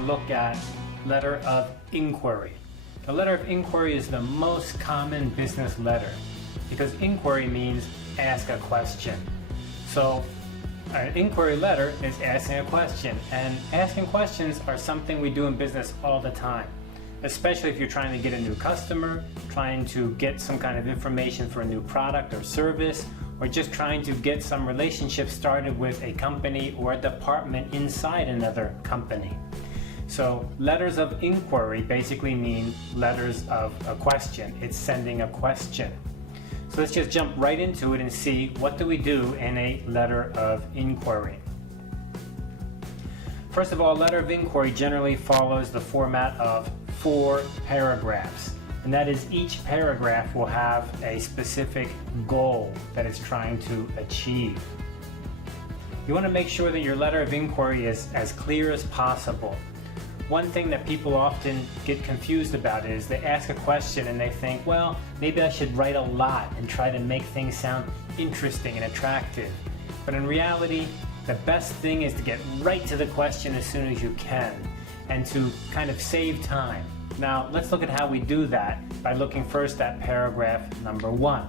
to look at letter of inquiry. The letter of inquiry is the most common business letter because inquiry means ask a question. So an inquiry letter is asking a question, and asking questions are something we do in business all the time, especially if you're trying to get a new customer, trying to get some kind of information for a new product or service, or just trying to get some relationship started with a company or a department inside another company. So letters of inquiry basically mean letters of a question. It's sending a question. So let's just jump right into it and see what do we do in a letter of inquiry. First of all, a letter of inquiry generally follows the format of 4 paragraphs. And that is, each paragraph will have a specific goal that it's trying to achieve. You want to make sure that your letter of inquiry is as clear as possible. One thing that people often get confused about is they ask a question and they think, well, maybe I should write a lot and try to make things sound interesting and attractive. But in reality, the best thing is to get right to the question as soon as you can and to kind of save time. Now, let's look at how we do that by looking first at paragraph number 1.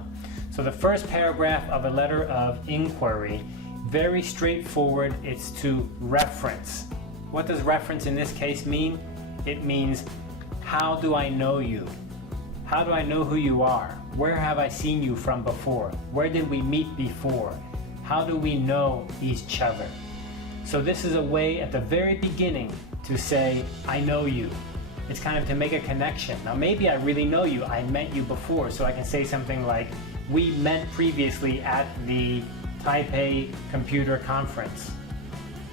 So the first paragraph of a letter of inquiry, very straightforward, it's to reference. What does reference in this case mean? It means, how do I know you? How do I know who you are? Where have I seen you from before? Where did we meet before? How do we know each other? So this is a way at the very beginning to say, I know you. It's kind of to make a connection. Now maybe I really know you. I met you before, so I can say something like, we met previously at the Taipei Computer Conference.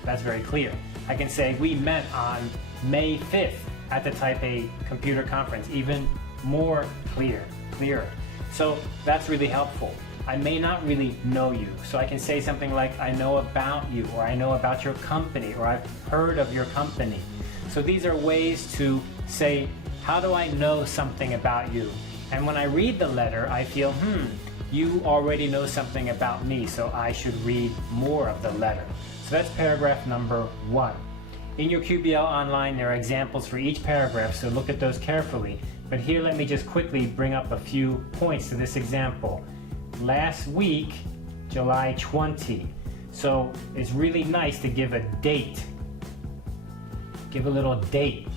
That's very clear. I can say we met on May 5th at the Taipei Computer Conference. Even more clearer. So that's really helpful. I may not really know you, so I can say something like, I know about you, or I know about your company, or I've heard of your company. So these are ways to say, how do I know something about you? And when I read the letter, I feel, you already know something about me, so I should read more of the letter. So that's paragraph number 1. In your QBL Online, there are examples for each paragraph, so look at those carefully. But here, let me just quickly bring up a few points to this example. Last week, July 20. So it's really nice to give a date. Give a little date.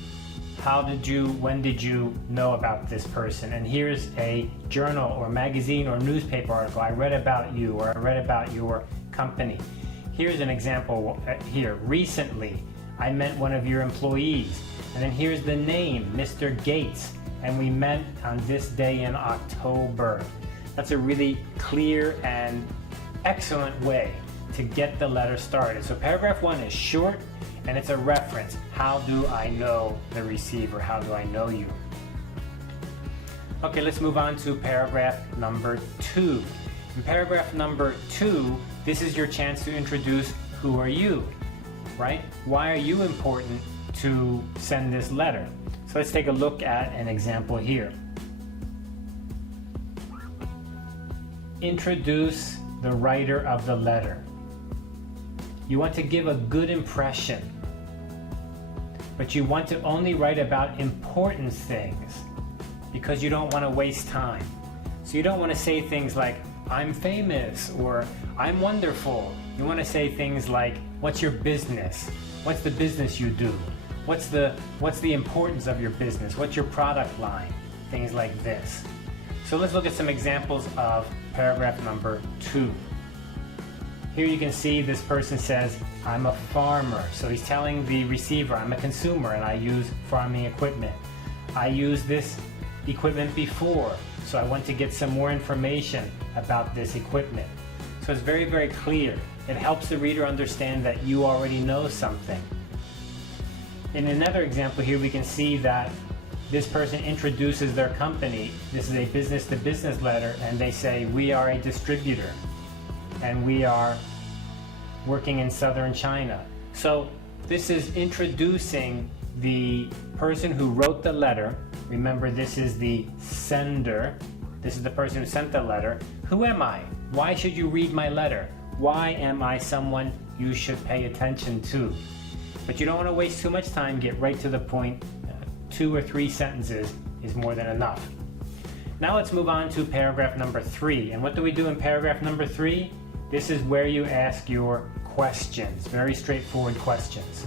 When did you know about this person? And here's a journal or magazine or newspaper article. I read about you, or I read about your company. Here's an example here. Recently, I met one of your employees. And then here's the name, Mr. Gates. And we met on this day in October. That's a really clear and excellent way to get the letter started. So paragraph 1 is short and it's a reference. How do I know the receiver? How do I know you? Okay, let's move on to paragraph number 2. In paragraph number 2, this is your chance to introduce who are you, right? Why are you important to send this letter? So let's take a look at an example here. Introduce the writer of the letter. You want to give a good impression, but you want to only write about important things because you don't want to waste time. So you don't want to say things like, I'm famous, or I'm wonderful. You want to say things like, what's your business? What's the business you do? What's the importance of your business? What's your product line? Things like this. So let's look at some examples of paragraph number 2. Here you can see this person says, I'm a farmer. So he's telling the receiver, I'm a consumer and I use farming equipment. I used this equipment before, so I want to get some more information about this equipment. So it's very, very clear. It helps the reader understand that you already know something. In another example here, we can see that this person introduces their company. This is a business-to-business letter, and they say, we are a distributor, and we are working in southern China. So this is introducing the person who wrote the letter. Remember, this is the sender. This is the person who sent the letter. Who am I? Why should you read my letter? Why am I someone you should pay attention to? But you don't want to waste too much time. Get right to the point. 2 or 3 sentences is more than enough. Now let's move on to paragraph number 3. And what do we do in paragraph number 3? This is where you ask your questions. Very straightforward questions.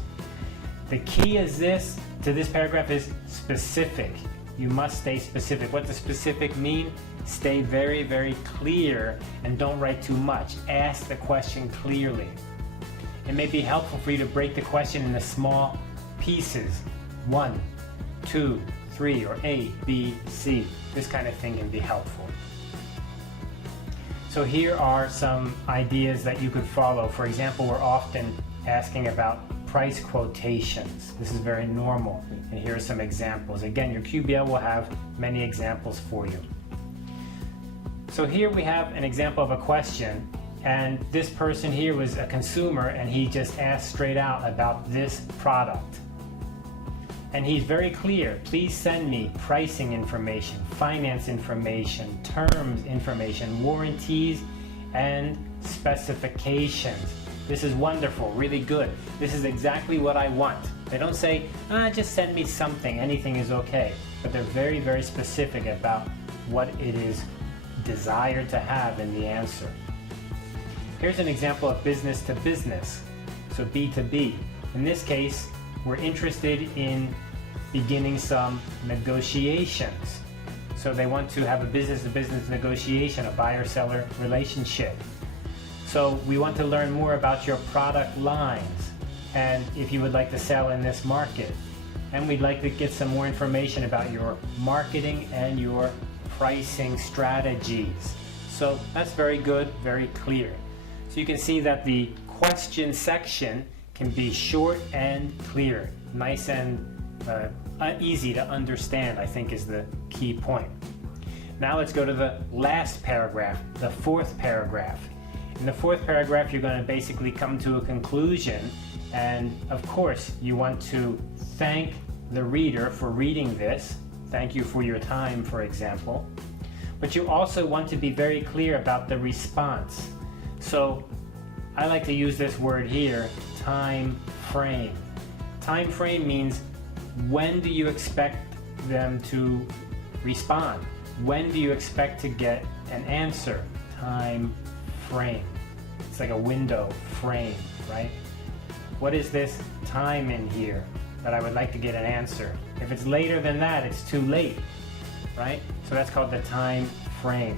The key is to this paragraph is specific. You must stay specific. What does specific mean? Stay very, very clear and don't write too much. Ask the question clearly. It may be helpful for you to break the question into small pieces. 1, 2, 3, or A, B, C. This kind of thing can be helpful. So here are some ideas that you could follow. For example, we're often asking about price quotations. This is very normal. And here are some examples. Again, your QBL will have many examples for you. So here we have an example of a question, and this person here was a consumer and he just asked straight out about this product. And he's very clear. Please send me pricing information, finance information, terms information, warranties, and specifications. This is wonderful, really good. This is exactly what I want. They don't say, just send me something, anything is okay. But they're very, very specific about what it is desired to have in the answer. Here's an example of business to business, so B2B. In this case, we're interested in beginning some negotiations. So they want to have a business-to-business negotiation, a buyer-seller relationship. So we want to learn more about your product lines and if you would like to sell in this market. And we'd like to get some more information about your marketing and your pricing strategies. So that's very good, very clear. So you can see that the question section can be short and clear, nice and easy to understand, I think is the key point. Now let's go to the last paragraph, the 4th paragraph. In the 4th paragraph, you're going to basically come to a conclusion, and of course, you want to thank the reader for reading this. Thank you for your time, for example. But you also want to be very clear about the response. So I like to use this word here, time frame. Time frame means when do you expect them to respond? When do you expect to get an answer? Time frame. It's like a window frame, right? What is this time in here that I would like to get an answer? If it's later than that, it's too late, right? So that's called the time frame.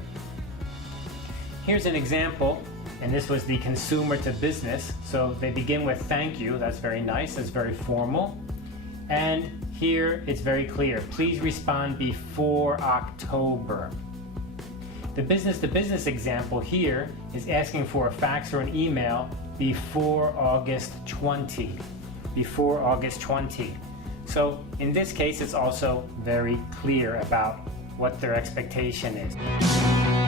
Here's an example, and this was the consumer to business. So they begin with thank you. That's very nice. That's very formal. And here it's very clear. Please respond before October. The business-to-business example here is asking for a fax or an email before August 20. Before August 20. So in this case, it's also very clear about what their expectation is.